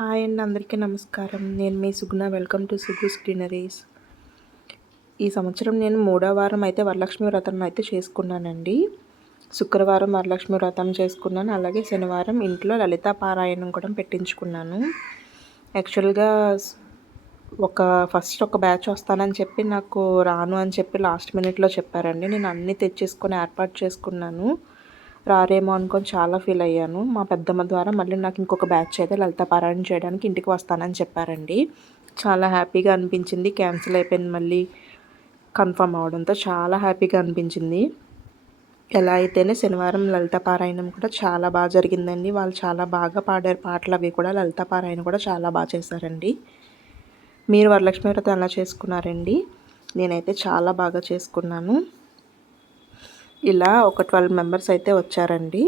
Hi అండి, అందరికీ నమస్కారం. నేను మీ Suguna. Welcome to Sugu's greeneries. ఈ సంవత్సరం నేను 3వ వారం అయితే వరలక్ష్మి వ్రతం అయితే చేసుకున్నానండి. శుక్రవారం వరలక్ష్మి వ్రతం చేసుకున్నాను, అలాగే శనివారం ఇంట్లో లలితా పారాయణం కూడా పెట్టించుకున్నాను. యాక్చువల్గా ఫస్ట్ ఒక బ్యాచ్ వస్తానని చెప్పి నాకు రాను అని చెప్పి లాస్ట్ మినిట్లో చెప్పారండి. నేను అన్నీ తెచ్చేసుకొని ఏర్పాటు చేసుకున్నాను. రారేమో అనుకొని చాలా ఫీల్ అయ్యాను. మా పెద్దమ్మ ద్వారా మళ్ళీ నాకు ఇంకొక బ్యాచ్ అయితే లలిత పారాయణ చేయడానికి ఇంటికి వస్తానని చెప్పారండి. చాలా హ్యాపీగా అనిపించింది. క్యాన్సిల్ అయిపోయింది, మళ్ళీ కన్ఫర్మ్ అవడంతో చాలా హ్యాపీగా అనిపించింది. ఎలా అయితేనే శనివారం లలిత పారాయణం కూడా చాలా బాగా జరిగిందండి. వాళ్ళు చాలా బాగా పాడారు పాటలు, అవి కూడా లలిత పారాయణ కూడా చాలా బాగా చేశారండి. మీరు వరలక్ష్మి వ్రతం ఎలా చేసుకున్నారండి? నేనైతే చాలా బాగా చేసుకున్నాను. ఇలా ఒక 12 మెంబర్స్ అయితే వచ్చారండి.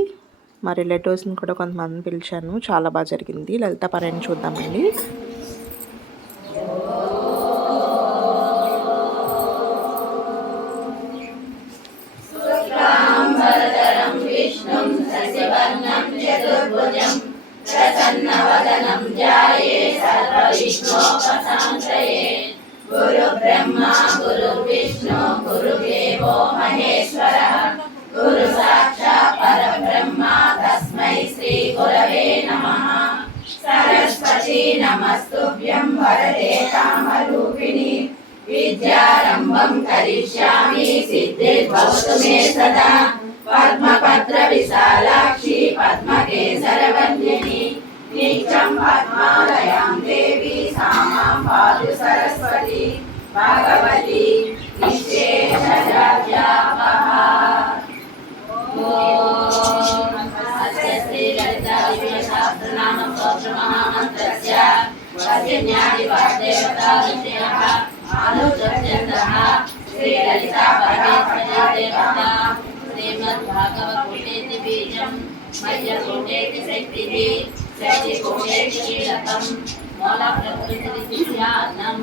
మా రిలేటివ్స్ని కూడా కొంతమందిని పిలిచాను. చాలా బాగా జరిగింది. లలిత పారాయణ చూద్దామండి. గురు బ్రహ్మ గురు విష్ణు గురు దేవో మహేశ్వర గురు సాక్షాత్ పరబ్రహ్మ తస్మై శ్రీ గురవే నమః. సరస్వతి నమస్తుభ్యం వరదే కామరూపిణి విద్యారంభం కరిష్యామి సిద్ధిర్భవతు మే సదా. పద్మపత్ర విశాలాక్షి పద్మకేసరవందిని నిత్యం పద్మాలయాం దేవి సామాం పాతు సరస్వతి భగవతి నిశ్చేషజాప్యాపః. ఓం అస్య శ్రీ లలితా దివ్యశాస్త్రనామ స్తోత్ర మహామంత్రస్య వసిన్యాది వాగ్దేవతా విషయః అనుజత్యంతః శ్రీ లలితా పరమేశ్వరీ దేవతా శ్రీమద్భాగవతోటేతి బీజం మయ్యకోటేతి శక్తిః శక్తికోటేతి శ్రీలకం మూల ప్రకృతి విద్యాన్నం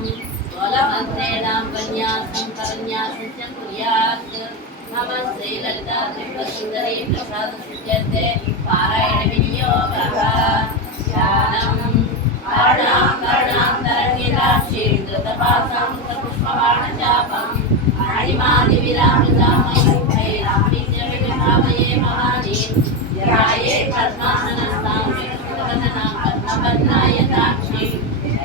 మూలమంత్రేణాం కన్యాసం కన్యాసం చ కుర్యాత్. నమస్తే లలితా త్రిపురసుందరీ ప్రసాద సిద్ధ్యర్థే పారాయణ వినియోగః. ధ్యానం ఆర్ణాం కర్ణాం తరంగితాక్షీం ధృతపాసం పుష్పబాణచాపం అణిమాది విరామితామయం భైరామిత్య విభావయే మహానీం ధ్యాయే పద్మాసనస్థాం విష్ణువదనాం పద్మపద్మాయతాక్షీం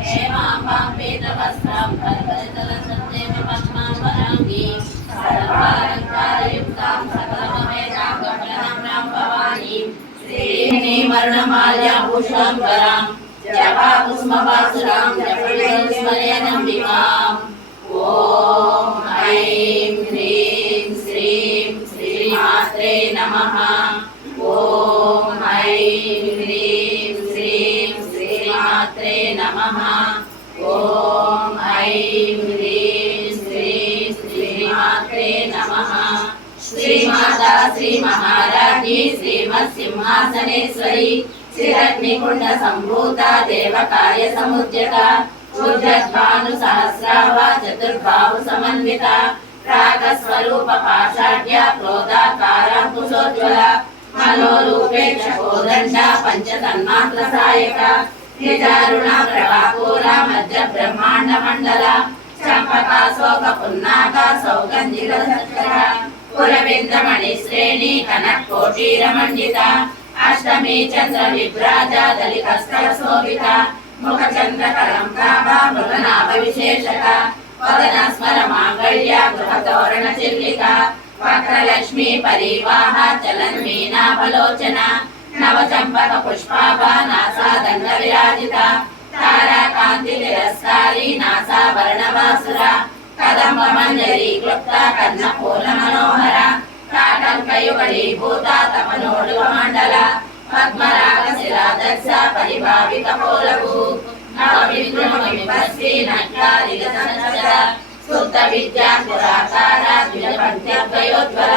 హేమాంబాం పీతవస్త్రాం పర్వతలసద్దేవ పద్మాంబరాంగీం సర్వాలంకారయుక్తాం సకలమవేదాం గగనమ్రాం భవానీం శ్రీణీం వర్ణమాల్యాభూషాంబరాం జపాకుసుమవాసురాం జపవిస్మరేణంబికాం. ఓం ఐం హ్రీం శ్రీం శ్రీమాత్రే నమః. ఓం ఐం హ్రీం శ్రీం శ్రీమాత్రే నమః. ఓం ఐం హ్రీం శ్రీం శ్రీమాత్రే నమః. శ్రీమాతా శ్రీ మహారాజ్ఞి శ్రీమత్ సింహాసనేశ్వరి శ్రీరగ్నికుండ సంభూత దేవకార్య సముద్యత ఊర్ధ్వభాను సహస్రావ చతుర్బాహు సమన్విత రాగస్వరూప పాషాఢ్య క్రోధాకారాంకుశోజ్వల మనోరూపేక్ష కోదండ పంచతన్మాత్ర సాయక నిజారుణ ప్రభాపూర మధ్య బ్రహ్మాండ మండల చంపకాశోక పున్నాక సౌగంధిక పురవిందమణి శ్రేణి కనక్ కోటీరమండిత అష్టమి చంద్ర విభ్రాజ దళికస్కర శోభిత ముఖ చంద్ర కలంకాభా మృగనాభ విశేషక వదన స్మర మాంగళ్య గృహ తోరణ చిల్లిక వక్రలక్ష్మి పరివాహ చలన్ మీనాభలోచన నవ చంపక పుష్పాభ నాసాదండ విరాజిత తారాకాంతి తిరస్కారి నాసాభరణవాసుర కదంబ మంజరీ క్లుప్త కన్న పూర్ణ మనోహర కాటంకయుగళీభూత తపనోడుగ మండల పద్మరాగ శిలాదర్శ పరిభావిత పోలవు నవవిద్రుమవిభస్తి నక్కారిగసనచర శుద్ధ విద్యా పురాకార ద్విజపంచద్వయోజ్వల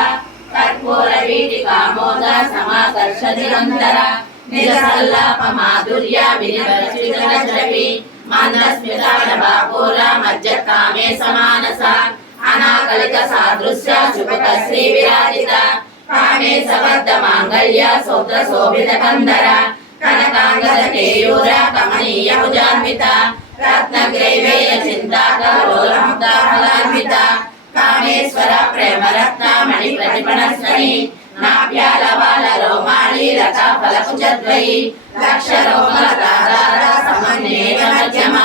కర్పూర వీటికామోద సమాకర్ష నిరంతర నిరసల్లాప మాధుర్య వినిర్వచితనద్రవి మందస్మితాడబాపూర మధ్య కామే సమానస అనాకలిక సాదృశ్య శుభక శ్రీ విరాజిత కామే సబద్ధ మాంగళ్య సౌత్ర శోభిత కందర కనకాంగద కేయూర కమనీయ नीलमणीयभुजान्वित रत्नग्रैवेय चिन्ताकलोलमुक्ताफलान्वित कामेश्वर प्रेमरत्नमणि प्रतिपणस्मि नाभ्यालवाल रोमाणि लता फलकुचद्वयी लक्ष रोमलताधार समन्वेग मध्यम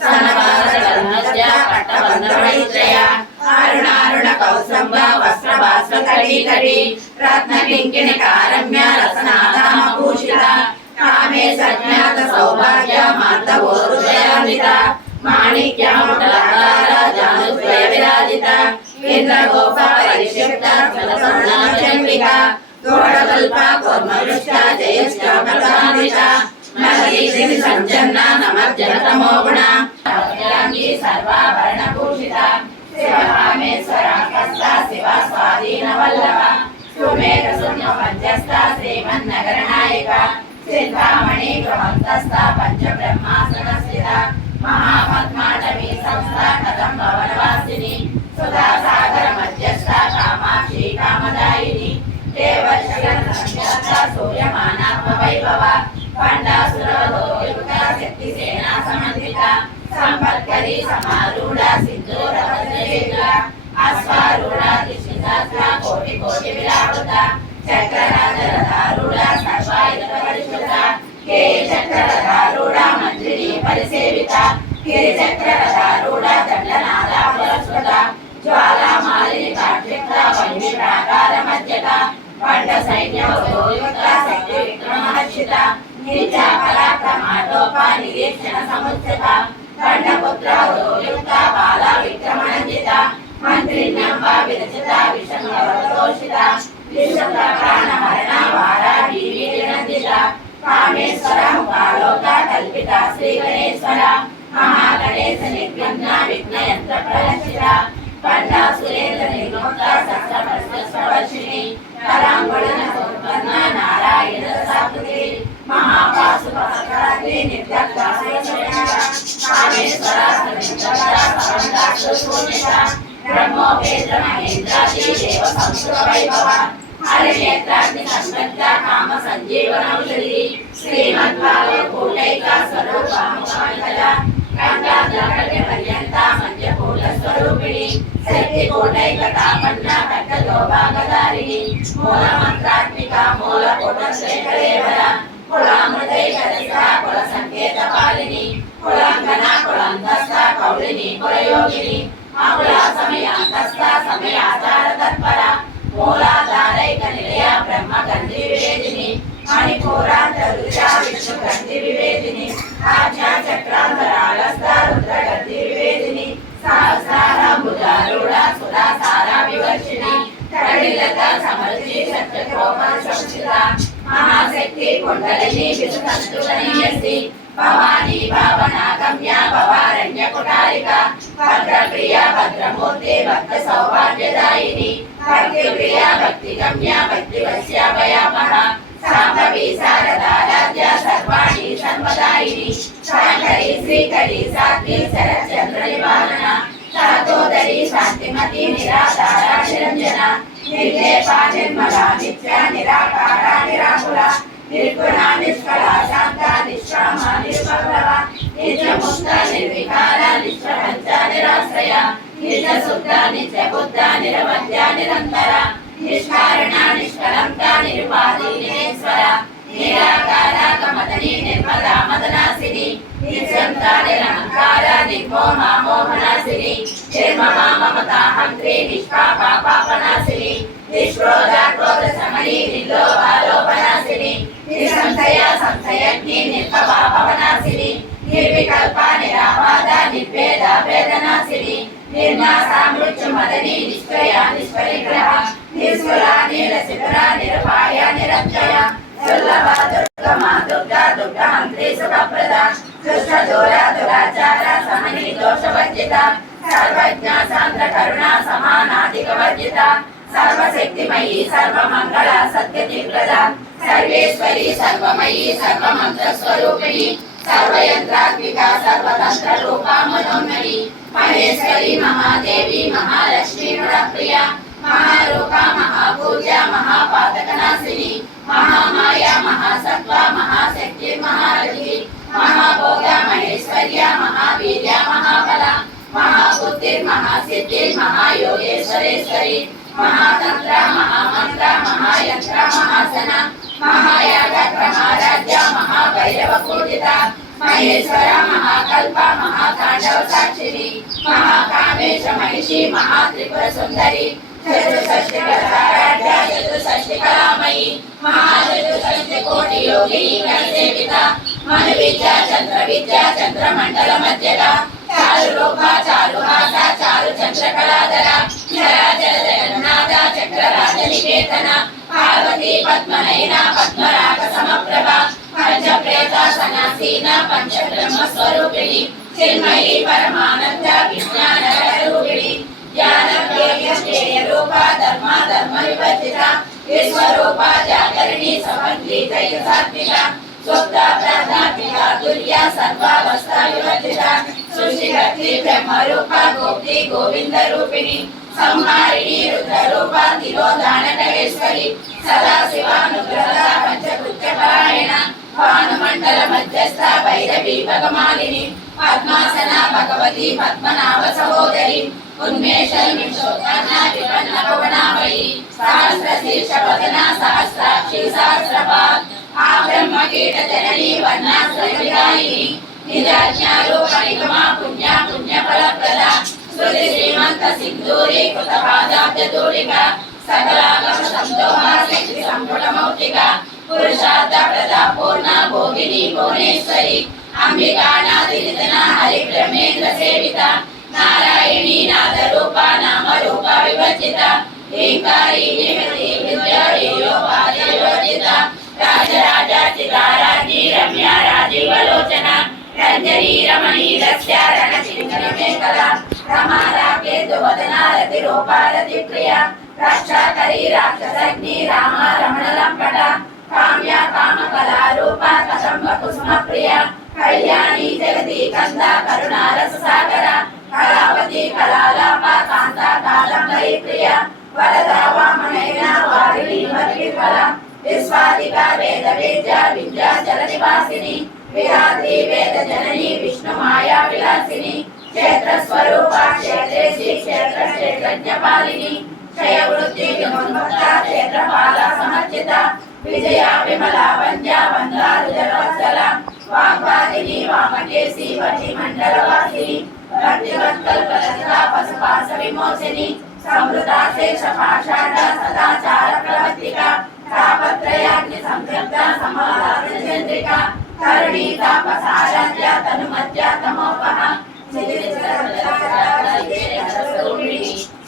स्तनभारतवर्णस्य पट्टबन्धवैत्रय अरुणारुण कौस्तुभ वस्त्रभास्व कटी रत्नकिङ्किणिकारम्य रसनादामभूषित कामे सज्ञात सौभाग्य मातवोरुदयान्वित माणिक्यमुकुटाकार जानुद्वय विराजित इन्द्रगोप परिषिक्त स्वर्णचण्डिका दोडकल्पा कौर्मवृष्ट जयश्च प्रदान्वित नगरी संजन्ना नमज्जनतमो गुण सर्वाभरणभूषित शिवकामेश्वराकस्ता शिव स्वाधीनवल्लभ सुमेध शून्यमध्यस्था श्रीमन्नगरनायक चिन्तामणि प्रमत्तस्था पंचब्रह्मासनस्थिता महापद्माटवी संस्था कदम्ब वनवासिनी सुधा सागर मध्यस्था कामाक्षी कामदायिनी देवर्षिगणसंख्याता सूर्यमानात्मवैभव पंडासुरदोयुक्ता शक्तिसेना समन्विता संपत्करी समारूढ़ा सिंधूरभद्रनेत्रा अश्वारूढ़ा दिशिशास्त्रा कोटि कोटि विलावृता चक्रराजरथारूढ़ा सर्वायुधपरिष्कृता के चक्ररथारूढ़ा मंत्रिणी परिसेविता गिरिचक्ररथारूढ़ा दण्डनादा पुरस्कृता ज्वालामालिनी काक्षिप्ता वह्निप्राकार मध्यका पंड सैन्योयुक्ता शक्ति विक्रमहर्षिता नीचा पराक्रमाटोपा निरीक्षण समुत्थिता पंडपुत्र उदोयुक्ता बाला विक्रमणंजिता मंत्रिण्यंबा विरचिता विषंगवरदोषिता विश्वप्राणहरणा वाराही वीरनंदिता कामेश्वर मुखालोका कल्पिता श्री गणेश्वर महागणेश निर्विघ्न विघ्नयंत्र प्रलक्षिता पंडा सुरेंद्र निर्मुक्ता शस्त्रप्रशस्त्रवर्षिणी करांगुलिन सोत्पन्न नारायण साकृति महापाशुपसकराग्नि निर्दग्धा सुरशयना कामेश्वरा समिन्द्रता सवंदाश्रुशून्यता ब्रह्मोपेन्द्र महेन्द्रादि देव संस्कृत वैभव हरिनेत्राग्नि संगता काम संजीवनौषधि श्रीमद्भागवतकूटैका स्वरूपा मुखमण्डला पर्यंता मंजकूट स्वरूपिणी शक्ति कूटैकतापन्ना कट्टदोभागधारिणी मूल मंत्रात्मिका मूल कूटश्रेष्ठदेवरा कुलामृतैकरसा कुल संकेत पालिनी कुलांगना कुलांतस्था कौलिनी कुलयोगिनी अकुला समयांतस्था समयाचार तत्परा मूलाधारैक निलया ब्रह्म गंधि विवेदिनी मणिपूरांतरुद्रा विष्णु गंधि विवेदिनी आज्ञा चक्रांतरालस्था रुद्र गंधि विवेदिनी सहस्रारंभुजारूढ़ा सुधा सारा विवर्षिणी कटिलता समर्चि सत्यकोमल संस्थिता महाशक्ति कुंडलिनी विष्णुतंतुगणीयसी भवानी भावनागम्या भवारण्य कुटारिका भद्रप्रिया भद्रमूर्ति भक्त सौभाग्यदायिनी भक्तिप्रिया भक्तिगम्या भक्तिवश्या भयामहा शांभवी शारदाराध्या सर्वाणी सर्वदायिनी शांकरी श्रीकरी सात्वी शरच्चंद्र निवारणा शातोदरी शांतिमती निराधारा निरंजना निर्लेपा निर्मला नित्या निराकारा निराकुला निर्गुणा निष्कला शांता निष्कामा निर्मला नित्यमुक्ता निर्विकारा निष्प्रपंचा निराश्रया नित्यशुद्धा नित्यबुद्धा निरवध्या निरंतरा निष्कारणा निष्कलंका निरुपाधीनेश्वरा निराकारा कमदनी निर्मला मदनासिनी नित्यंता निरहंकारा निर्मोहा मोहनासिनी निर्ममा ममता हंत्री निष्पापा पापनासिनी निष्क्रोधा क्रोध समनी निर्लोभा लोभनासिनी निसंशया संशयज्ञी निर्भवा भवनासिनी निर्विकल्पा निराबाधा निर्भेदा वेदनासिनी निर्नासा मृत्यु मदनी निष्क्रिया निष्परिग्रह निष्कुला निरसितरा निरपाया निरञ्जया दुर्लभा दुर्गमा दुर्गा दुर्गा हंत्री सुखप्रदा दुष्ट दूरा दुराचारा समनी दोषवर्जिता सर्वज्ञा सान्द्र करुणा समानाधिकवर्जिता सर्वशक्तिमयी सर्वमंगला सत्यतिप्रदा सर्वेश्वरी सर्वमयी सर्वमंत्रस्वरूपिणी सर्वयंत्रात्मिका सर्वतंत्र रूपा मनोन्मयी महेश्वरी महादेवी महालक्ष्मी गुणप्रिया महारूपा महापूज्या महापातकनाशिनी महामाया महासत्वा महाशक्ति महारथी महाभोगा महाशौर्य महावीर्य महाबल महाबुद्धि महासिद्धि महायोगेश्वरेश्वरी महातंत्र महामंत्र महायंत्र महासन महायाग महाराज्य महाभैरव पूजित महेश्वर महाकल्प महातांडव साक्षिणी महाकामेश महिषी महात्रिपुर सुंदरी चतुष्षष्टि कलाराध्या चतुष्षष्टि कलामयी महाचतुष्षष्टि कोटि योगिनी सेविता मनु विद्या चंद्र मंडल मध्यगा चारु रूप चारु हास चारु चंद्र कलाधर चराचर जगन्नाथ चक्रराज निकेतन पार्वती पद्मनयना पद्मराग समप्रभा पंच प्रेत सनासीन पंच ब्रह्म स्वरूपिणी चिन्मयी परमानंद विज्ञान रूपिणी ज्ञान ज्ञेय रूप धर्म धर्म विवर्जिता विश्वरूप जागरणी सपत्नी जय सात्विका स्वप्न प्राज्ञात्मिका तुर्या सर्वावस्था विवर्जिता सृष्टिकर्त्री ब्रह्म रूप गोप्ती गोविंद रूपिणी संहारिणी रुद्र रूप तिरोधानकरेश्वरी सदा शिवानुग्रह पंचकृत्य परायण भानुमंडल मध्यस्थ भैरवी भगमालिनी पद्मासना भगवती पद्मनाभ सहोदरी उन्मेष निमिषोत्पन्ना विपन्न भुवनामयी सहस्र शीर्ष वदना सहस्राक्षी सहस्रपाद ब्रह्म कीट जननी वर्णाश्रय विदायिनी निजाज्ञा रूप निगमा पुण्य पुण्य फलप्रदा श्रुति श्रीमंत सिंधूरी कृत पादाब्जतूलिका सकलागम संदोह शक्ति संपुट मौक्तिका पुरुषार्थ प्रदा पूर्ण भोगिनी भुवनेश्वरी अंबिकानादिनिधना हरि ब्रह्मेन्द्र सेविता नारायणी नाद रूपा नाम रूपा विवर्जिता ह्रींकारी निमिति विद्योपादिवर्जिता राजराजाचिताराजी रम्या राजीवलोचना रंजनी रमणी रस्या रणचिंतनमेकला रमाराकेतुवदना रतिरूपा रतिप्रिया रक्षाकरी राक्षसग्नि रामा रमणलंपटा काम्या कामकला रूपा कदम्ब कुसुम प्रिया कल्याणी जगती कंदा करुणा रस सागरा कलावती कलालापा कांता कादंबरी प्रिया वरदा वामनयना वारिणी वर्गिफला विश्वादिका वेद विद्या विद्याचल निवासिनी विरात्री वेद जननी विष्णु माया विलासिनी क्षेत्र स्वरूपा क्षेत्रेशी क्षेत्र क्षेत्रज्ञपालिनी क्षय वृद्धि विमुक्ता क्षेत्रपाला समर्चिता विजया विमला वंद्या वंदारुजवत्सला वाग्वादिनी वामकेशी वटिमण्डलवासिनी भक्तिवत्कल्पलता पशुपाश विमोचनी समृता शेषपाषाढ सदाचार प्रवर्तिका तापत्रयाग्नि संतृप्ता समालाचन्द्रिका करुणी तापसाराध्य तनुमध्य तमोपः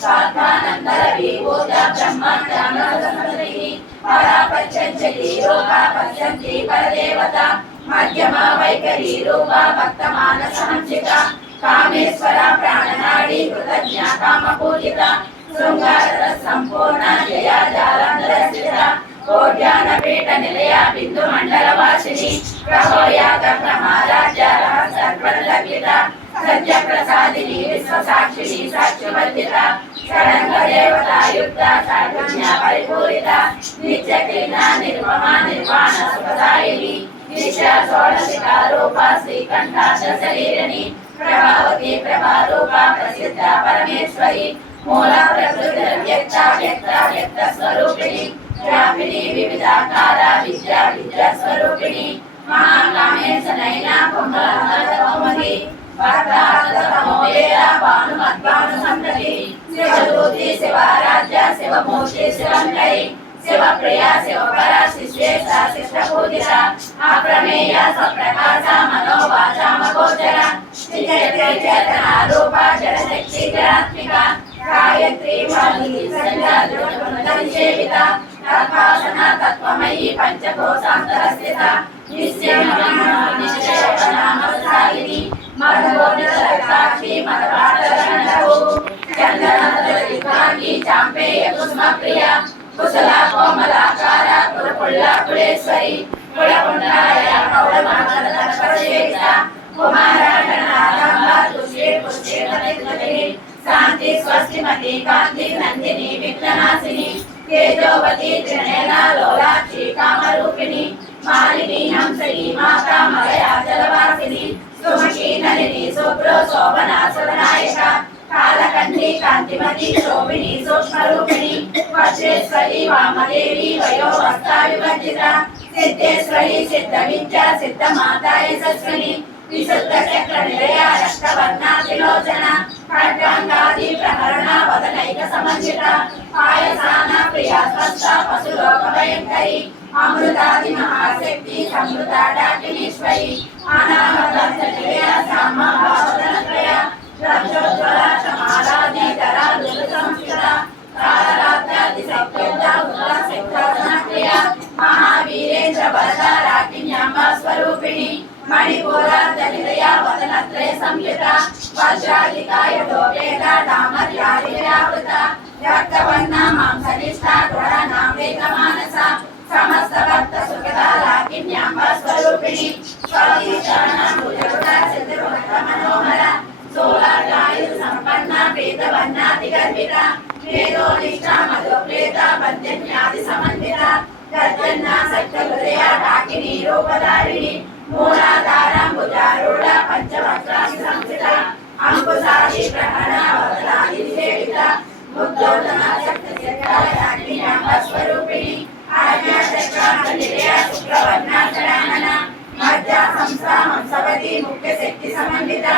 स्वात्मानंदर विभूता ब्रह्मांडानंदसंततिः परापश्यन्ति रूपा पश्यन्ति परदेवता मध्यमा वैखरी रूपा भक्तमानसहंसिका कामेश्वरा प्राणनाडी कृतज्ञा कामपूजिता शृंगार संपूर्ण जया जालंधरस्थिता कोट्यानपीठ निलया बिंदु मंडल वासिनी प्रभोयाग प्रमाराज्य रहस्यप्रलपिता सत्य प्रसादिनी विश्व साक्षिणी साक्ष्यवर्जिता षडंग देवता युक्ता साधुज्ञा परिपूरिता नित्य क्रीडा निर्ममा निर्वाण सुखदायिनी निशा षोडशिका रूपा श्रीकंठाच शरीरिणी प्रभावती प्रभा रूपा प्रसिद्धा परमेश्वरी मूल प्रकृति व्यक्ता व्यक्ता व्यक्त स्वरूपिणी व्यापिनी विविधाकारा विद्या विद्या स्वरूपिणी महाकामेश नयना कुंभलहरी भक्तामोदेरा भानुमद्भानु संतति शिवदूती शिवाराध्य शिवमूर्ति शिवंकरी शिवप्रिया शिवपरा शिष्येशा शिष्टपूजिता अप्रमेया स्वप्रकाशा मनोवाचा मगोचरा चैतना रूपा जडशक्ति जडात्मिका गायत्री वाणी संध्या सेविता तत्पासना तत्वमयी पंचकोशान्तरस्थिता निश्चयनामसालिनी मधुबोधिसाक्षी मधुपाटलगण्डभू चन्दनदलिकाङ्गी चाम्पेय कुसुमप्रिया कुशला कोमलाकारा कुलपुल्ला कुलेश्वरी कुलपुण्डाया कौलमानन्दकरसेविता कुमारागणादाम्बा तुष्ये पुष्ये तनिर्गतिः शांति स्वस्तिमती कांति नंदिनी विघ्ननाशिनी तेजोवती त्रिनयना लोलाक्षी कामरूपिणी मालिनी हंसनी माता मलया जलवासिनी सुमकी సువర్ణిని శుభ్రో శోభనా సురనాయక కాలకంఠి కాంతిమతి శోభిని సూక్ష్మరూపిణి వజ్రేశ్వరి వామదేవి వయోవస్థా వివర్జిత సిద్ధేశ్వరి సిద్ధ విద్యా సిద్ధ మాతా యశస్విని విశుద్ధ చక్ర నిలయ రక్తవర్ణ త్రిలోచన ఖడ్గాంగాది ప్రహరణ వదనైక సమన్విత పాయసాన ప్రియ స్వస్థ పశులోక భయంకరి అమృతాది మహాశక్తి సమృత డాకినీశ్వరి అనామదంత నిలయ సామభావదనత్రయ రక్షోజ్వల సమారాధి ధరా దుర్గ సంస్థిత కాలరాత్రాది శక్త్యుక్త ఉగ్ర శక్తవదనక్రియ మహావీరేంద్ర వరద రాకిన్యాంబ స్వరూపిణి మణిపూరార్ధ నిలయ వదనత్రయ సంయుత వజ్రాధికాయ దోపేత డామర్యాది వ్యావృత రక్తవర్ణ మాంసనిష్ట దృఢ నామేక మానస సమస్త భక్త సుఖద లాకిన్యాంబ స్వరూపిణి స్వీకరణ భుజరుడ చతుర్భక్త మనోహర సోలాగాయు సంపన్న ప్రేతవర్ణాతి గర్భిత వేదోనిష్ట మధుప్రేత పద్యజ్ఞాతి సమన్విత గర్జన్న సత్య హృదయ డాకిని రూపధారిణి మూలాధారం భుజారూఢ పంచవక్రాసి సంస్థిత అంకుశాది ప్రహరణ వదలాది సేవిత ముద్దోదన శక్తి శక్తాయాగ్నియాంబ స్వరూపిణి ఆజ్ఞా చక్రాంత నిలయ శుక్రవర్ణ చడానన మధ్య సంస్థా హంసవతి ముఖ్య శక్తి సమన్విత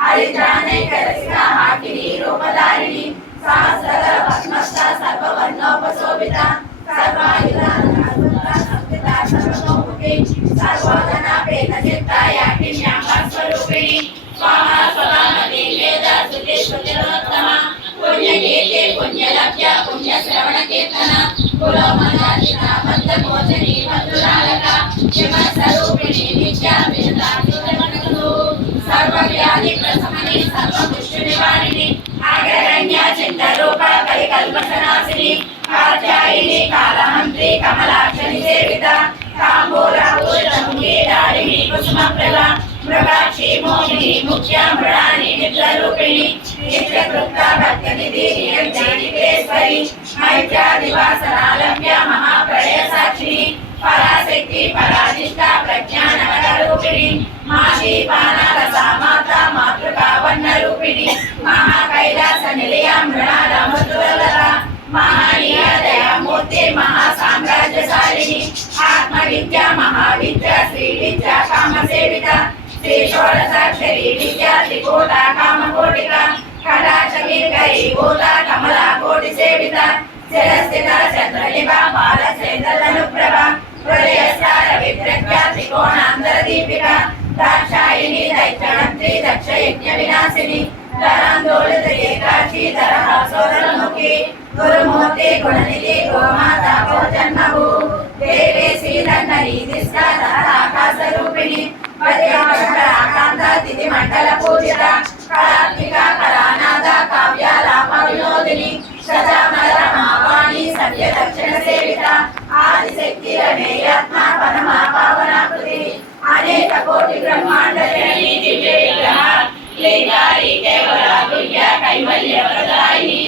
హరిద్రానైక రసిక హాకిని రూపధారిణి సహస్రదళ పద్మస్థ సర్వవర్ణోపశోభిత సర్వాయుధ సంస్థిత సర్వతోముఖి సర్వోదన ప్రేత చిత్తాయాగ్నియాంబ స్వరూపిణి స్వాహా స్వదా నదీ వేద శృతి శృతిరోత్తమ పుణ్యకీర్తి పుణ్యలభ్య పుణ్యశ్రవణ కీర్తన పురోమనాజిత బద్ధమోచని భద్రురాలక శివస్వరూపిణి విద్యా విజతాభిషమనకు సర్వవ్యాధి ప్రశమని సర్వపుష్టి నివారిణి అగ్రగణ్య చింత రూప కలికల్పసనాశిని కాత్యాయిని కాలహంత్రి కమలాక్షని సేవిత తాంబూలభూషముఖి దారిణి కుసుమప్రభ మృగాక్షి మోహిని ముఖ్య మృడాని నిద్రరూపిణి నిత్యకృప్త భక్తనిధి నియంత్రిణీశ్వరి మైత్యాదివాసనాలభ్య మహాప్రళయ సాక్షిని పరాశక్తి పరాధిష్ట ప్రజ్ఞానగరూపిణి మాదీపానరసామాత మాతృకావన్న రూపిణి మహాకైలాస నిలయ మృణాల మృదులత మహానీయ దయామూర్తి మహాసామ్రాజ్యశాలిని ఆత్మవిద్య మహావిద్య శ్రీ విద్య కామసేవిత శ్రీ షోడశాక్షరి విద్య త్రికూట కామకోటిక కటాక్షమీర్గరీ భూత కమలా కోటి సేవిత శిరస్థిత చంద్రలిభ బాలచంద్రధనుప్రభ హృదయస్థార విప్రజ్ఞ త్రికోణాంతర దీపిక దాక్షాయిని దైత్యమంత్రి దక్ష యజ్ఞ వినాశిని ధరాందోళిత ఏకాక్షి ధరహాసోదరముఖి గురుమూర్తి గుణనిధి గోమాత భోజన్మభూ దేవే శ్రీధన్నరీ దిష్ట ధరాకాశ రూపిణి పద్యాకాంత తిథి మండల పూజిత కళాత్మిక కళానాద కావ్యాలాప వినోదిని సజామల రమావాణి సవ్య దక్షిణ సేవిత ఆదిశక్తి రమేయాత్మ పరమా పావనాకృతి అనేక కోటి బ్రహ్మాండ జనని దివ్య విగ్రహ లింగారి కేవల దుర్య కైవల్య ప్రదాయిని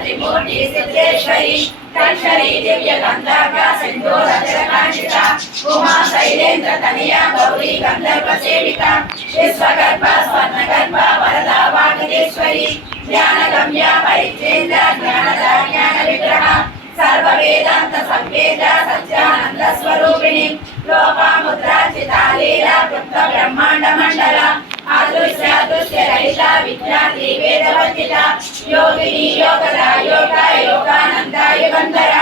త్రిమూర్తి సిద్ధేశ్వరి కక్షరి దివ్య గంధర్వ సింధూర జలకాంక్షిత ఉమా శైలేంద్ర తనయ గౌరీ గంధర్వ సేవిత విశ్వగర్భ స్వర్ణగర్భ వరద వాగదేశ్వరి జ్ఞానగమ్య పరిచేంద్ర జ్ఞానద జ్ఞాన విగ్రహ సర్వ వేదాంత సంవేద సత్యానంద స్వరూపిణి లోపాముద్రాచిత లీలా కృప్త బ్రహ్మాండ మండల అదృశ్య దృశ్య రహిత విద్యార్థి వేదవర్జిత యోగిని యోగద యోగ యోగానంద యుగంధర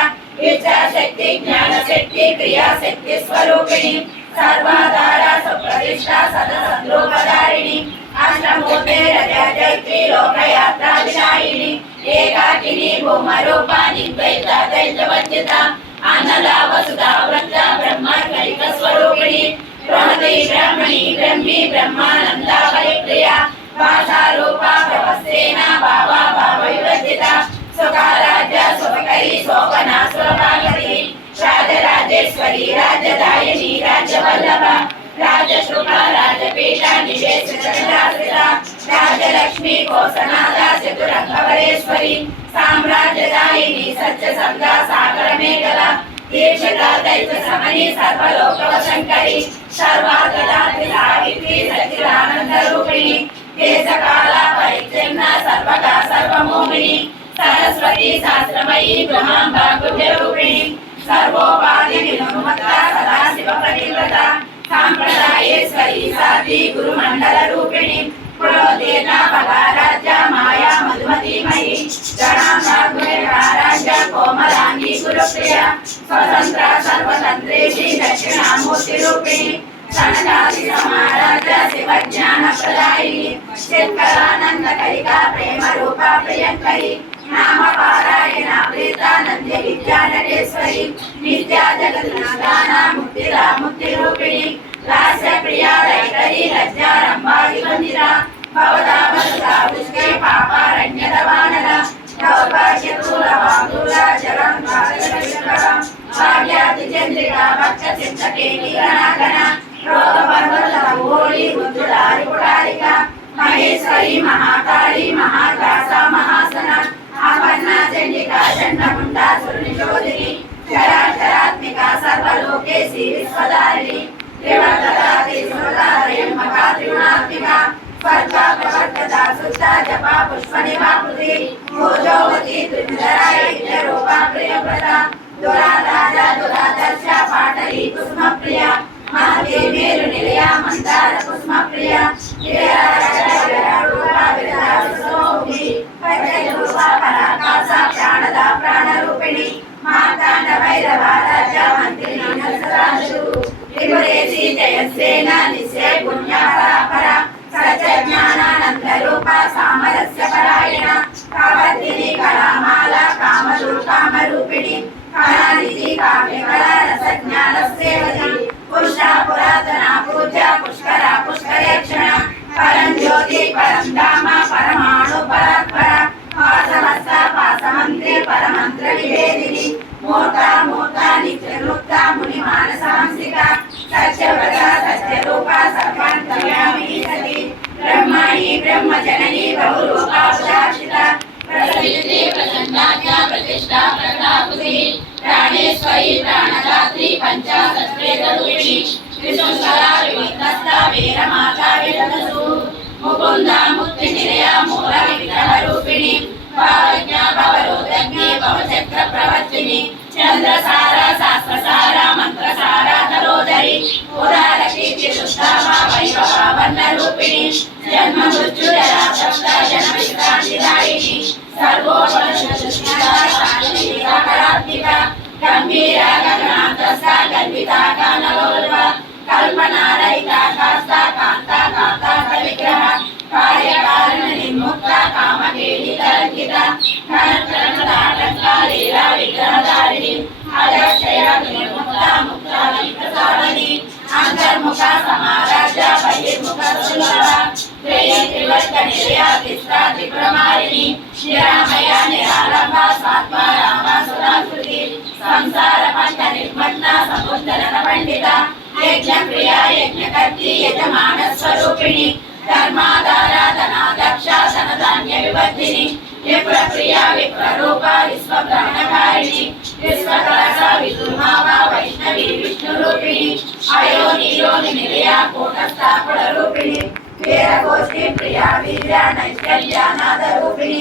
ఇచ్ఛాశక్తి జ్ఞానశక్తి క్రియాశక్తి స్వరూపిణి సర్వాధార సుప్రతిష్ట సదసద్రూపధారిణి అష్టమూర్తే రజైత్రి లోకయాత్రా వినాయిని ఏకాకిని భూమరూప నిర్వైత దైత్యవర్జిత అన్నద వసుధా వ్రత బ్రహ్మ కైక స్వరూపిణి ప్రణతి బ్రహ్మణి బ్రహ్మి బ్రహ్మానంద పరిప్రియ భాషారూప ప్రవస్తేన భావ భావ వివర్జిత సుఖారాజ్య సుఖకరి శోభన సురభాగరి రాజరాజేశ్వరి రాజదాయిని రాజవల్లభ రాజశృంగ రాజపీఠ నివేశిత రాజలక్ష్మి కోసనాద చతురంగవరేశ్వరి సామ్రాజ్యదాయిని సత్యసంగ సాగర మేఘల దీక్షిత దైత్య సమని సర్వలోకవ శంకరి సర్వాగదాత్రి సావిత్రి సరస్వతి శాస్త్రమయీ బ్రహ్మాంబ గుహ్యరూపిణి సర్వోపాధి వినుమత్త సదాశివ ప్రతివ్రత సాంప్రదాయేశ్వరీ సాధ్వి గురుమండల రూపిణి పురోదేత పగారాజ్య మాయా మధుమతీమయీ గణాంగారాజ్య కోమలాంగి గురుప్రియ స్వతంత్ర సర్వతంత్రేషి దక్షిణామూర్తి రూపిణి సనకాది సమారాధ్య శివజ్ఞాన ప్రదాయిని శంకరానంద కలికా ప్రేమ రూప ప్రియంకరి నామ పారాయణ ప్రీత నంద్య విద్యా నటేశ్వరి విద్యా జగద్నాథాన ముక్తిరా ముక్తి రూపిణి లాస్య ప్రియా రైతరి లజ్జారంభాగి మందిర భవదామసురా పుష్పే పాపారణ్యదవానల దౌర్భాగ్యతూల వాదుల జలం భాగ్యాది చంద్రిక భక్త చింతకేటి గణాగణ రోగపర్వత ఓడి రుద్రుడారి పుడారిక మహేశ్వరి మహాకాళి మహాకాస మహాసన ఆపన్న చండికా చండముండా సురనిశోధిని చరాచరాత్మిక సర్వలోకేశి విశ్వదారిణి త్రివర్గదాతి సురదారయమ్మక త్రిగుణాత్మిక స్వర్గ ప్రవర్తత సుత్త జప పుష్ప నివాకృతి భోజోవతి త్రిపురరాయ రూప ప్రియవ్రత దురాదార దురాదర్శ పాటలి కుసుమ ప్రియ మహతి మేరు నిలయ మందార కుసుమ ప్రియ పరాకాశ ప్రాణద ప్రాణరూపిణి మార్తాండ భైరవ రాజ మంత్రిని నరసరాజు త్రిపురేశి జయసేన నిశ్చయ పుణ్య పరాపర సత్య జ్ఞానానంద రూప సామరస్య పరాయణ కావర్తిని కళామాల కామరు కామరూపిణి కళానిధి కావ్య కళా రస జ్ఞాన సేవతి పురుష పురాతన పూజ పుష్కర పుష్కరేక్షణ పరం జ్యోతి పరం ధామ పరమాణు పరాత్పర పాసమస్త పాసమంత్రి పరమంత్ర నివేదిని మూర్త మూర్త నిత్యనూక్త ముని మానసాంసిక సత్యవ్రత సత్యరూప సర్వాంతర్యామిని సతి బ్రహ్మణి బ్రహ్మజనని బహురూపాభిలాషిత ప్రసవితి ప్రసన్నాజ్ఞ ప్రతిష్ఠా ప్రతాపుతి ప్రాణేశ్వరి ప్రాణదాత్రి పంచాశత్రేతరూపిణి విష్ణుస్వరా విమత్తస్థ వీరమాతా విదనసు ముకుంద ముక్తి నిలయ మూల విగ్రహ రూపిణి భావజ్ఞ భవరోధజ్ఞి భవచక్ర ప్రవర్తిని చంద్రసార శాస్త్రసార మంత్రసార తరోదరి ఉదార కీర్తి సుష్టామ వైభవావర్ణ రూపిణి జన్మ మృత్యు జరా శబ్ద జన విశ్రాంతిదాయిని సర్వోపనిషదాత్మిక గంభీర గగనాంతస్థ గర్భిత గానలోల్వ కల్పనారహిత కాస్త కాంత కాంత విగ్రహ కార్యకారణ నిర్ముక్త కామకేళి తరంగిత లీలా విగ్రహధారిణి అజక్షయ నిర్ముక్త ముక్త విప్రసాదని అంతర్ముఖ సమారాజ్య బహిర్ముఖ సులభ త్రివర్గ నిలయ తిస్ర త్రిపురమారిణి నిరామయ నిరాలంబ స్వాత్మ రామ సురాకృతి సంసార పంచ నిర్మగ్న సముద్దరణ పండిత యజ్ఞ ప్రియ యజ్ఞకర్తి యజమాన స్వరూపిణి ధర్మాధార ధనాదక్ష ధనధాన్య వివర్ధిని విప్రప్రియ విప్రరూప విశ్వబ్రహ్మకారిణి విశ్వకలస విదుర్మావ వైష్ణవి విష్ణురూపిణి అయోనియోని నిలయ కూటస్థాపుల రూపిణి వీరగోష్ఠి ప్రియ వీర్య నైష్కర్యానాద రూపిణి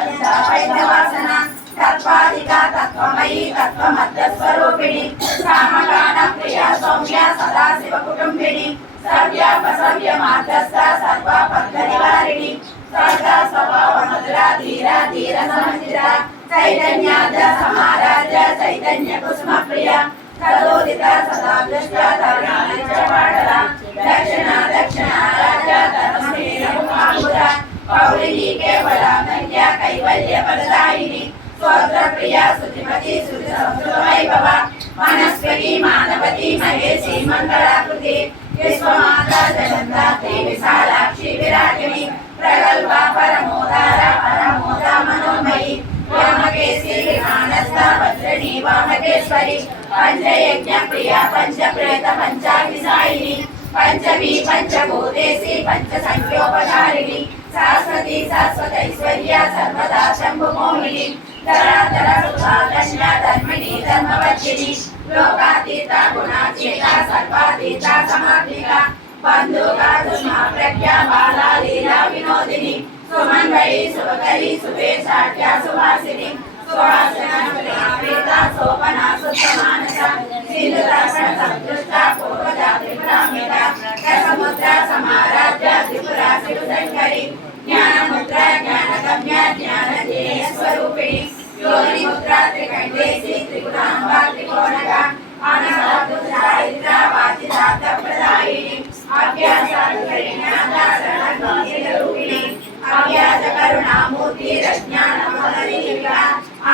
విద్యానగరనాథవాసన తత్వాధిక తత్వమయీ తత్వమధ్యస్వరూపిణి సామగాన ప్రియ సౌమ్య సదాశివ కుటుంబిని సవ్యాపసవ్య మాధ్యస్థ సర్వ పద్మ నివారిణి స్వర్గ స్వభావ మధుర ధీర ధీర సమచిర చైతన్యాద సమారాజ్య చైతన్య కుసుమ ప్రియ తదోదిత సదాదృష్ట తరుణాంచపాడల దక్షిణ దక్షిణ రాజ ధర్మహీన పౌరిణి కేవల ధన్య కైవల్య ఫలదాయిని స్తోత్ర ప్రియ శుచిమతి శుచి సంస్కృత వైభవ మనస్వతి మానవతి మహేశి మంగళాకృతి విశ్వమాత జగన్నాథి విశాలాక్షి విరాగిణి ప్రగల్భ పరమోదార పరమోద మనోమయి వామకేశి విమానస్థ వజ్రణి వామకేశ్వరి పంచయజ్ఞ ప్రియ పంచప్రేత పంచాభిసాయిని పంచమి పంచభూతేసి పంచ సంఖ్యోపచారిణి శాశ్వతి శాశ్వతైశ్వర్య సర్వదా శంభుమోహిని ధరాధర సుధాధన్య ధర్మిణి ధర్మవర్ధిని లోకాతీత గుణాతీత సర్వాతీత సమాత్మిక బంధుగా దుష్మా ప్రజ్ఞ బాలా లీలా వినోదిని सुमंगली शुभकरी शुभेशाख्या सुवासिनी सुवासना सोपना सुसमानता सिंधुरासना संतुष्टा पूर्वजा त्रिपुरामिता रसमुद्रा समाराध्या त्रिपुरा शिवशंकरी ज्ञानमुद्रा ज्ञानगम्या ज्ञानधेय स्वरूपिणी योनि मुद्रा त्रिकंडेशी त्रिपुरांबा त्रिकोणगा आनंदुद्धारिद्रा वाचिदात प्रदायिनी अभ्यासात्करिण्यादा शरणगम्यरूपिणी अव्याज करुणामूर्ति रज्ञानमोदनिका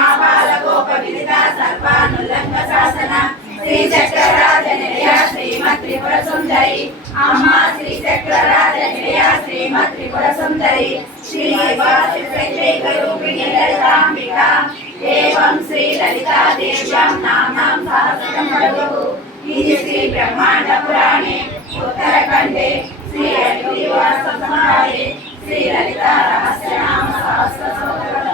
आबालगोपविदिता सर्वानुल्लंघ शासना श्री चक्रराजनिलया श्रीमत् त्रिपुर सुंदरी अम्मा श्री चक्रराजनिलया श्रीमत् त्रिपुर सुंदरी श्री वासिष्ठैकरूपिणी ललितांबिका एवं श्री ललिता देव्यां नाम्नां सहस्रं भवतु इति श्री ब्रह्मांड पुराणे उत्तरखंडे श्री हरिवास संहिताये श्री ललिता रहस्य नाम सहस्रस्तोत्रं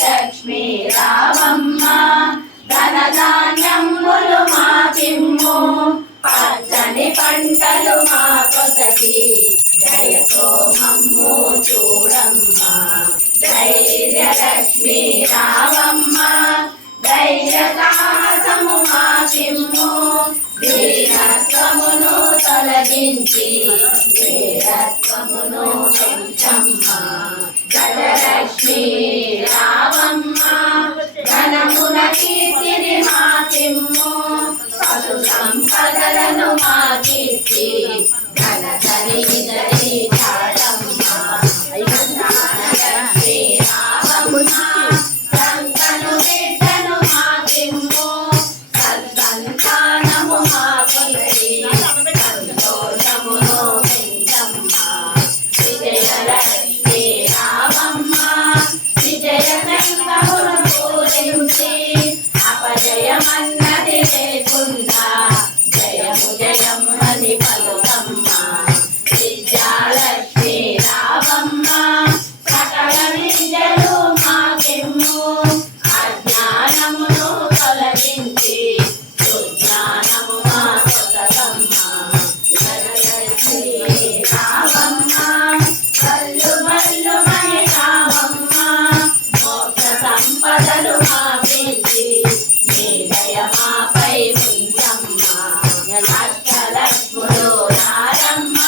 लक्ष्मी रामम्म ధనధాన్యములు మాకిమ్ము పచ్చని పంటలు మా కొసగి దయతో మమ్ము చూడమ్మ ధైర్య లక్ష్మీ రామమ్మ ధైర్య సాహసము మాకిమ్ము వీరత్వమును తొలగించి వీరత్వమును పెంచమ్మ గజలక్ష్మీ రామమ్మ ధనమున కీర్తిని మాకిమ్ము పశు సంపదలను మాకిచ్చి ధన ధని చాటమ్మ లక్ష్మీ రామమ్మ సంతను బిడ్డను మాకిమ్ము సత్సంతానము మాకొలరి సంతోషమును పెంచమ్మ విజయలక్ష్మీ రామమ్మ విజయ సంగమును పూరించి అపజయమన్నది లేకుండా జయము జయమని పలుకమ్మ విద్యాలక్ష్మీ రామమ్మ సకల విద్యలు మాకిమ్ము అజ్ఞానమును తొలగించి సుజ్ఞానము మా కొసగమ్మ జయలక్ష్మీ రామమ్మ బల్లు బల్లు మని రామమ్మ మోక్ష సంపదలు మాకించి నీ దయ మాపై ఉంచమ్మ అష్టలక్ష్ముడు రారమ్మ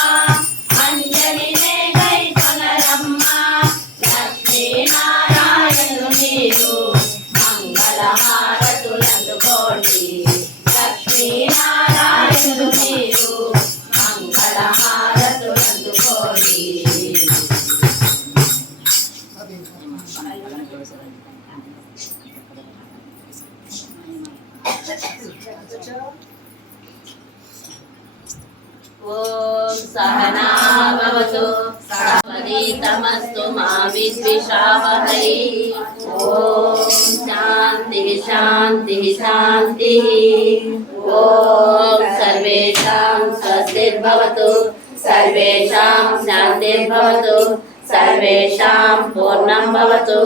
అంజలి నేగై కొనరమ్మ లక్ష్మీ నారాయణు నీరు మంగళహారతులందుకోండి లక్ష్మీ నారాయణు నీరు మంగళహారతులందుకోండి ఓం సహనా భవతు సహనీతమస్తు మా విద్విషావహై ఓం శాంతి శాంతి శాంతి ఓం సర్వేషాం స్వస్తిర్భవతు సర్వేషాం శాంతిర్భవతు సర్వేషాం పూర్ణం భవతు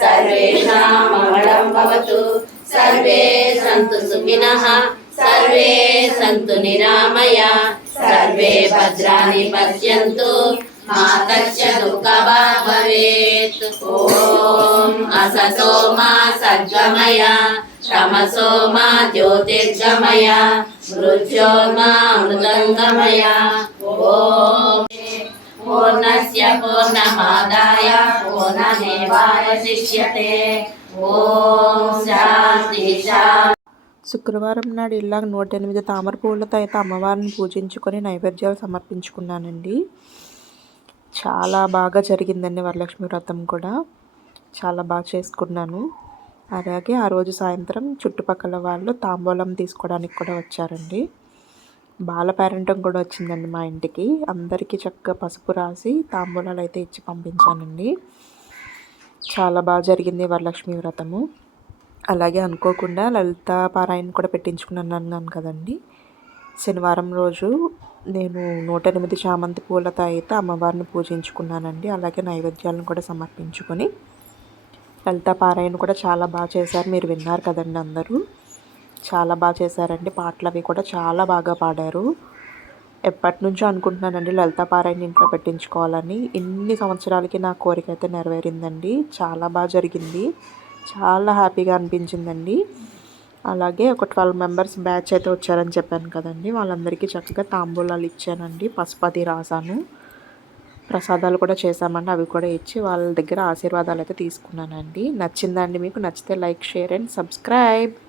సర్వేషాం మంగళం భవతు సర్వే సంతు సుఖినః సర్వే సంతు నిరామయా సర్వే భద్రాణి పశ్యంతు మా కశ్చిద్ దుఃఖభాగ్ భవేత్ ఓం అసతో మా సద్గమయ తమసో మా జ్యోతిర్గమయ మృత్యోర్మా అమృతంగమయ ఓం పూర్ణమదః పూర్ణమాదాయ పూర్ణమేవావశిష్యతే. ఓం శాంతి శాంతి. శుక్రవారం నాడు ఇలా 108 తామర పువ్వులతో అయితే అమ్మవారిని పూజించుకొని నైవేద్యాలు సమర్పించుకున్నానండి. చాలా బాగా జరిగిందండి వరలక్ష్మి వ్రతం కూడా. చాలా బాగా చేసుకున్నాను. అలాగే ఆ రోజు సాయంత్రం చుట్టుపక్కల వాళ్ళు తాంబూలం తీసుకోవడానికి కూడా వచ్చారండి. బాల పేరెంటం కూడా వచ్చిందండి మా ఇంటికి. అందరికీ చక్కగా పసుపు రాసి తాంబూలాలు అయితే ఇచ్చి పంపించానండి. చాలా బాగా జరిగింది వరలక్ష్మి వ్రతము. అలాగే అనుకోకుండా లలిత పారాయణ కూడా పెట్టించుకున్నాను అన్నాను కదండి. శనివారం రోజు నేను 108 చామంతి పూలతో అయితే అమ్మవారిని పూజించుకున్నానండి. అలాగే నైవేద్యాలను కూడా సమర్పించుకొని లలిత పారాయణ కూడా చాలా బాగా చేశారు. మీరు విన్నారు కదండి అందరూ. చాలా బాగా చేశారండి. పాటలు అవి కూడా చాలా బాగా పాడారు. ఎప్పటి నుంచో అనుకుంటున్నానండి లలిత పారాయణ ఇంట్లో పెట్టించుకోవాలని. ఇన్ని సంవత్సరాలకి నా కోరిక అయితే నెరవేరిందండి. చాలా బాగా జరిగింది. చాలా హ్యాపీగా అనిపించిందండి. అలాగే ఒక 12 మెంబర్స్ బ్యాచ్ అయితే వచ్చారని చెప్పాను కదండి. వాళ్ళందరికీ చక్కగా తాంబూలాలు ఇచ్చానండి. పసుపతి రాసాను. ప్రసాదాలు కూడా చేశామండి. అవి కూడా ఇచ్చి వాళ్ళ దగ్గర ఆశీర్వాదాలు అయితే తీసుకున్నానండి. నచ్చిందండి మీకు? నచ్చితే లైక్, షేర్ అండ్ సబ్స్క్రైబ్.